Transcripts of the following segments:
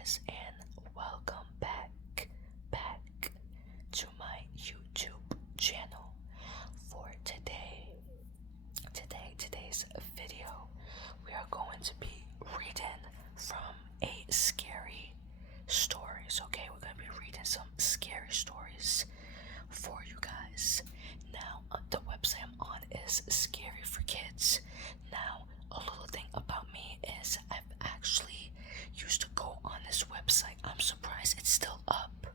guys, and welcome back to my YouTube channel. For today's video, we are going to be reading from a scary stories. Okay, we're gonna be reading some scary stories for you guys. Now, the website I'm on is Scary for Kids. Now, a little thing about me is I've actually used to go on this website. I'm surprised it's still up.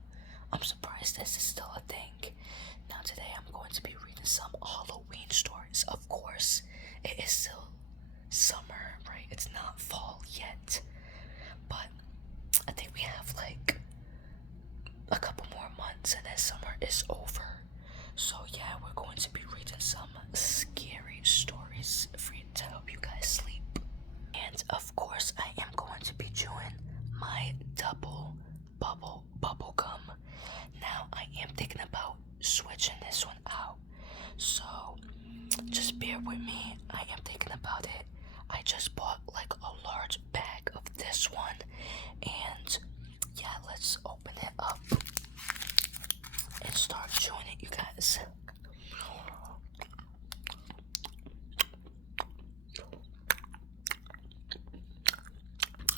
I'm surprised this is still a thing. Now today I'm going to be reading some Halloween stories. Of course, it is still summer, right? It's not fall yet. But I think we have like a couple more months and then summer is over. So yeah, we're going to be reading some scary stories for you to help you guys sleep. And of course, I am going to be chewing my double bubble gum. Now I am thinking about switching this one out. So just bear with me. I am thinking about it. I just bought like a large bag of this one. And yeah, let's open it up and start chewing it, you guys.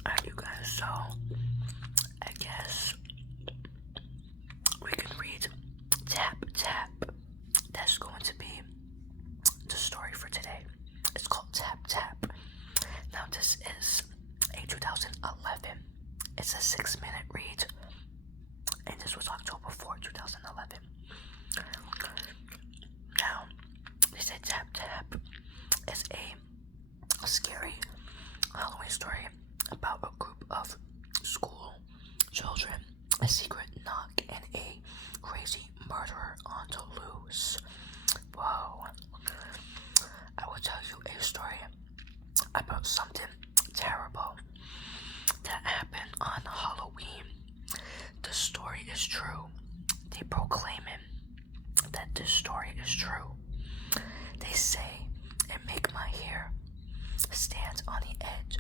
Alright, you guys, so I guess we can read Tap Tap. That's going to be the story for today. It's called Tap Tap. Now this is a 2011. It's a 6-minute read. And this was October 4th, 2011. Now, they said Tap Tap is a scary Halloween story about a group of school children, a secret knock, and a crazy murderer on the loose. Whoa. I will tell you a story about something terrible that happened on Halloween. The story is true. They proclaiming that this story is true. They say it make my hair stand on the edge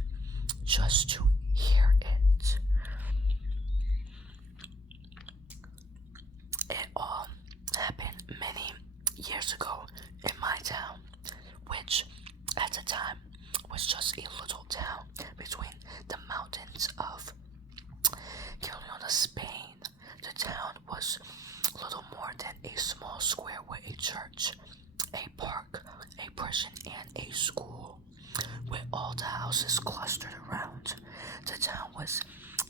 just to hear it. It all happened many years ago in my town, which at the time was just a little town between the mountains of Carolina, Spain. The town was little more than a small square with a church, a park, a prison, and a school, with all the houses clustered around. The town was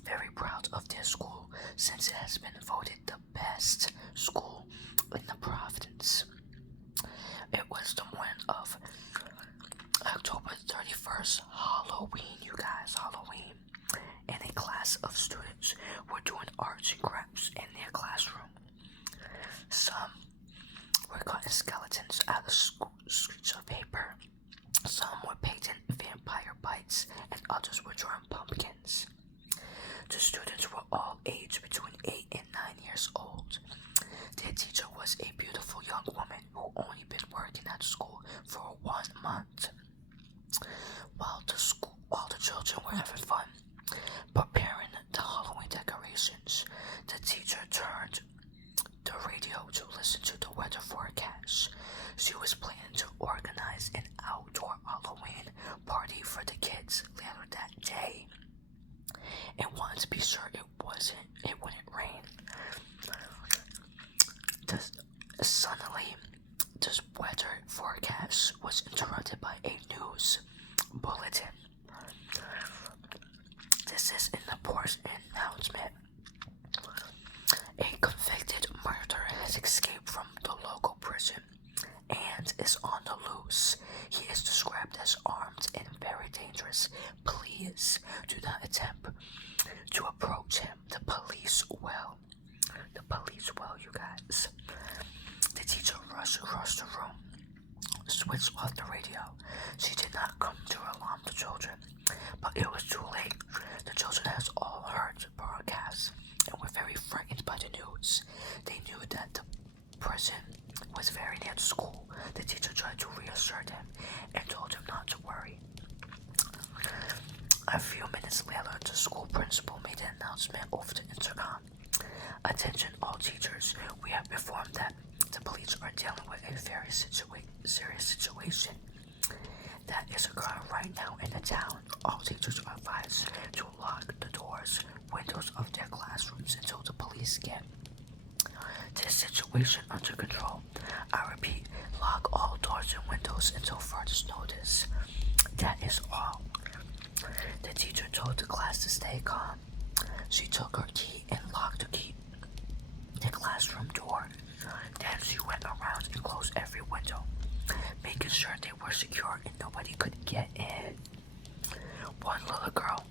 very proud of their school since it has been voted the best school in the province. It was the morning of October 31st, Halloween, you guys, Halloween. And a class of students were doing arts and crafts in their classroom. Some were cutting skeletons out of scraps of paper. Some were painting vampire bites, and others were drawing pumpkins. The students were all aged between 8 and 9 years old. Their teacher was a beautiful young woman who only been working at school for 1 month. While the children were having fun preparing the Halloween decorations, the teacher turned the radio to listen to the weather forecast. She was planning to organize an outdoor Halloween party for the kids later that day, and wanted to be sure it wouldn't rain. Suddenly, this weather forecast was interrupted by a news bulletin. This is an important announcement. A convicted murderer has escaped from the local prison and is on the loose. He is described as armed and very dangerous. Please do not attempt to approach him. The police will. You guys. The teacher rushed across the room, switched off the radio. She did not come to alarm the children, but it was too late. The children had all heard the broadcast and were very frightened by the news. They knew that the prison was very near the school. The teacher tried to reassure them and told them not to worry. A few minutes later, the school principal made an announcement over the intercom. Attention all teachers, we have informed that the police are dealing with a very serious situation that is occurring right now in the town. All teachers are advised to lock the doors, windows of their classrooms until the police get this situation under control. I repeat, lock all doors and windows until further notice. That is all. The teacher told the class to stay calm. She took her key and locked the classroom door. Then she went around and closed every window, making sure they were secure and nobody could get in. One little girl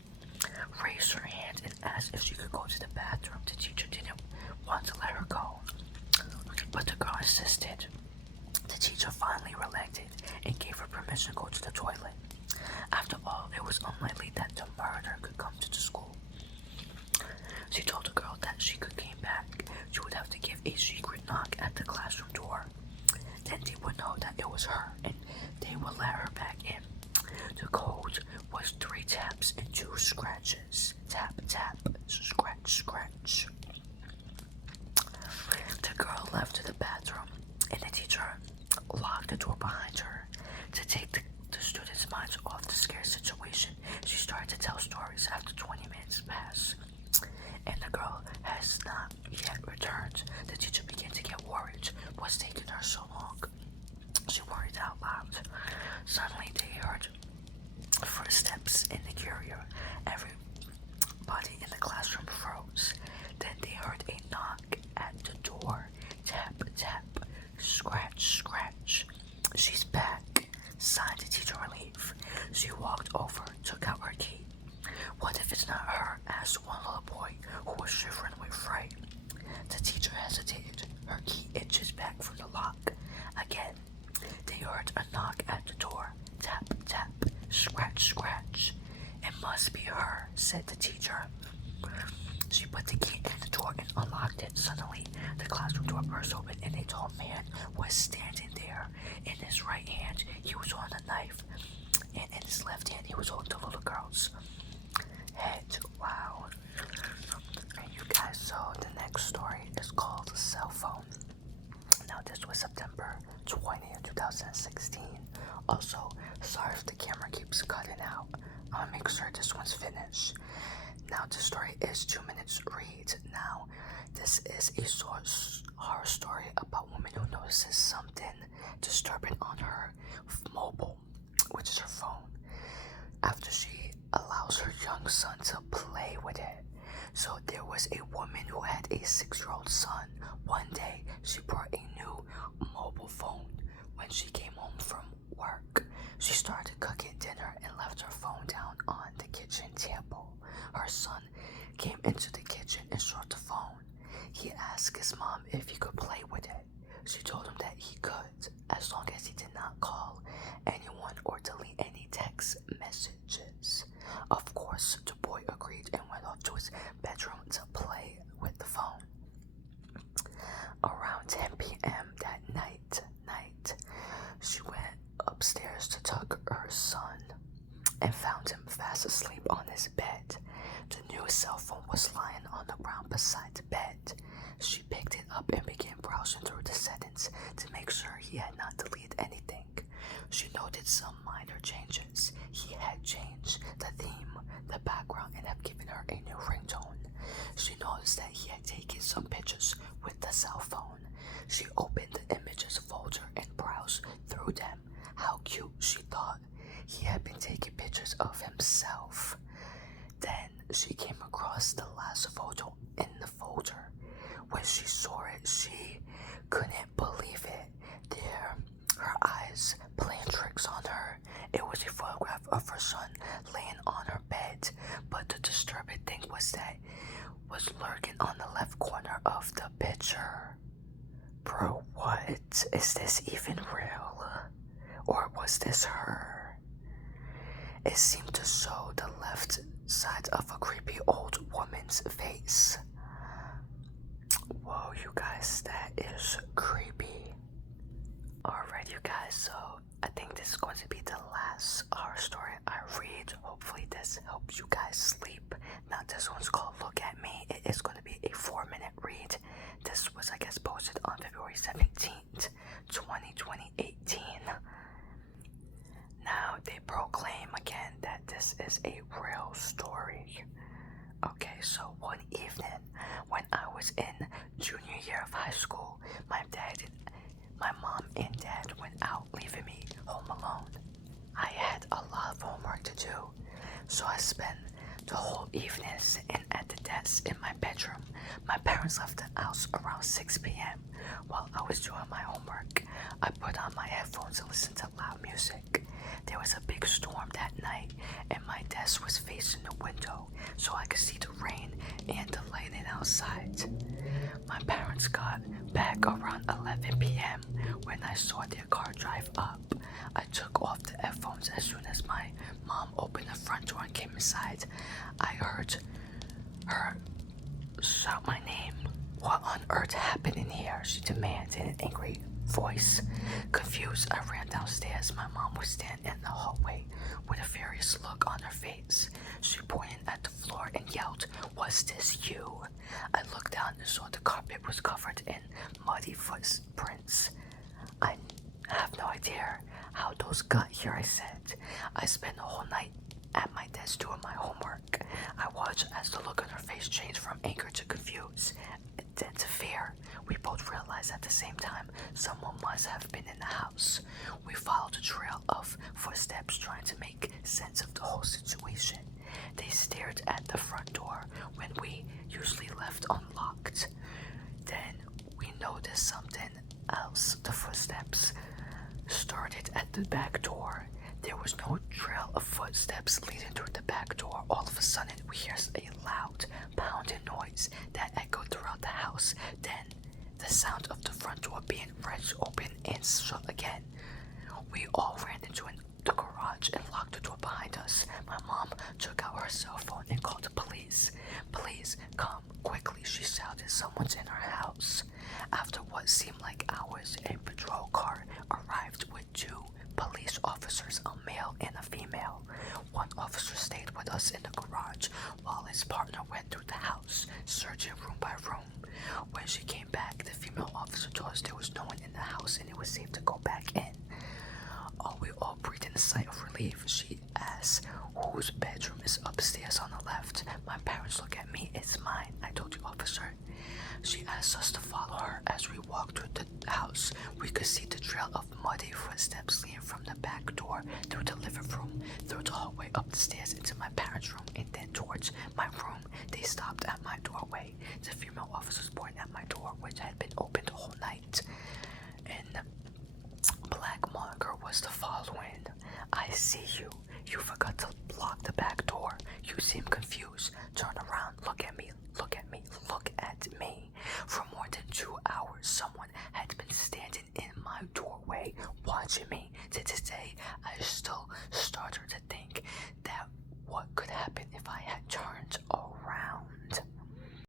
raised her hand and asked if she could go to the bathroom. The teacher didn't want to let her go, but the girl insisted. The teacher finally relented and gave her permission to go to the toilet. After all, it was unlikely that the murder could come to the school. She told the girl that she could came back. She would have to give a secret knock at the classroom door. Then they would know that it was her and they would let her back in. The code was 3 taps and 2 scratches. Tap, tap, scratch, scratch. The girl left to the bathroom and the teacher locked the door behind her. To take the students' minds off the scary situation, she started to tell stories. After 20 minutes passed and the girl has not yet returned, the teacher began to get worried. What's taking her so long? She worried out loud. Suddenly they heard footsteps in the corridor. Everybody in the classroom froze. Then they heard a knock at the door. Tap, tap, scratch, scratch. She's back, sighed the teacher relief. She walked over, took out her key. What if it's not her? Asked one little boy who was shivering with fright. The teacher hesitated. Her key inches back from the lock. Again, they heard a knock at the door. Tap, tap, scratch, scratch. It must be her, said the teacher. She put the key in the door and unlocked it. Suddenly, the classroom door burst open and a tall man was standing there. In his right hand, he was holding a knife, and in his left hand, he was holding the little girl's head. Wow. And you guys, so the next story is called Cell Phone. Now, this was September 20th, 2016. Also, sorry if the camera keeps cutting out. I'll make sure this one's finished. Now, the story is 2 minutes read. Now, this is a horror story about a woman who notices something disturbing on her mobile, which is her phone, after she allows her young son to play with it. So there was a woman who had a 6-year-old son. One day, she brought a new mobile phone. When she came home from work, she started cooking dinner and left her phone down on the kitchen table. Her son came into the kitchen and saw the phone. He asked his mom if he could play with it. She told him that he could, as long as he did not call anyone or delete any text messages. Of course, the boy agreed and went off to his bedroom to play with the phone. Around 10 p.m. that night, she went upstairs to tuck her son and found him fast asleep on his bed. The new cell phone was lying on the ground beside the bed. She picked it up and began browsing through the settings to make sure he had not deleted anything. She noted some minor changes. He had changed the theme, the background, and had given her a new ringtone. She noticed that he had taken some pictures with the cell phone. She opened the images folder and browsed through them. How cute, she thought. He had been taking pictures of himself. Then she came across the last photo in the folder. When she saw it, she couldn't believe it. There, her eyes playing tricks on her. It was a photograph of her son laying on her bed, but the disturbing thing was that was lurking on the left corner of the picture. Bro, what? Is this even real? Or was this her? It seemed to show the left side of a creepy old woman's face. Whoa, you guys, that is creepy. Alright, you guys, so I think this is going to be the last horror story I read. Hopefully, this helps you guys sleep. Now, this one's called Look at Me. It is going to be a 4-minute read. This was, I guess, posted on February 17th, 2018. Now, they proclaim again that this is a real story. Okay, so one evening when I was in junior year of high school, my mom and dad went out, leaving me home alone. I had a lot of homework to do, so I spent the whole evening sitting at the desk in my bedroom. My parents left the house around 6 p.m. While I was doing my homework, I put on my headphones and listened to loud music. There was a big storm that night, and my desk was facing the window, so I could see the rain and the lightning outside. My parents got back around 11 p.m. when I saw their car drive up. I took off the headphones as soon as my mom opened the front door and came inside. I heard her shout my name. "What on earth happened in here?" she demanded in an angry voice. Confused, I ran downstairs. My mom was standing in the hallway with a furious look on her face. She pointed at the floor and yelled, "Was this you?" I looked down and saw the carpet was covered in muddy footprints. "I have no idea how those got here," I said. "I spent the whole night at my desk doing my homework." I watched as the look on her face changed from anger to confused, then to fear. We both realized at the same time someone must have been in the house. We followed the trail of footsteps, trying to make sense of the whole situation. They stared at the front door when we usually left unlocked. Then we noticed something else. The footsteps started at the back door. There was no trail of footsteps leading through the back door. All of a sudden, we hear a loud pounding noise that echoed throughout the house. Then, the sound of the front door being wrenched open and shut again. We all ran into the garage and locked the door behind us. My mom took out her cell phone and called the police. "Please, come quickly," she shouted. "Someone's in our house." After what seemed like hours, a patrol car arrived with 2 police officers, a male and a female. One officer stayed with us in the garage while his partner went through the house, searching room by room. When she came back, the female officer told us there was no one in the house and it was safe to go back in. We all breathed in a sigh of relief. She asked, "Whose bedroom is upstairs on the left?" "My parents look at me. It's mine," I told the officer. She asked us to follow her. As we walked through the house, we could see the trail of muddy footsteps leading from the back door through the living room, through the hallway, up the stairs into my parents' room, and then towards my room. They stopped at my doorway. The female officers pointed at my door, which had been open the whole night. And black marker was the following: "I see you. You forgot to lock the back door. You seem confused. Turn around. Look at me. Look at me. Look at me." For more than 2 hours, someone had been standing in my doorway watching me. To this day, I still started to think that what could happen if I had turned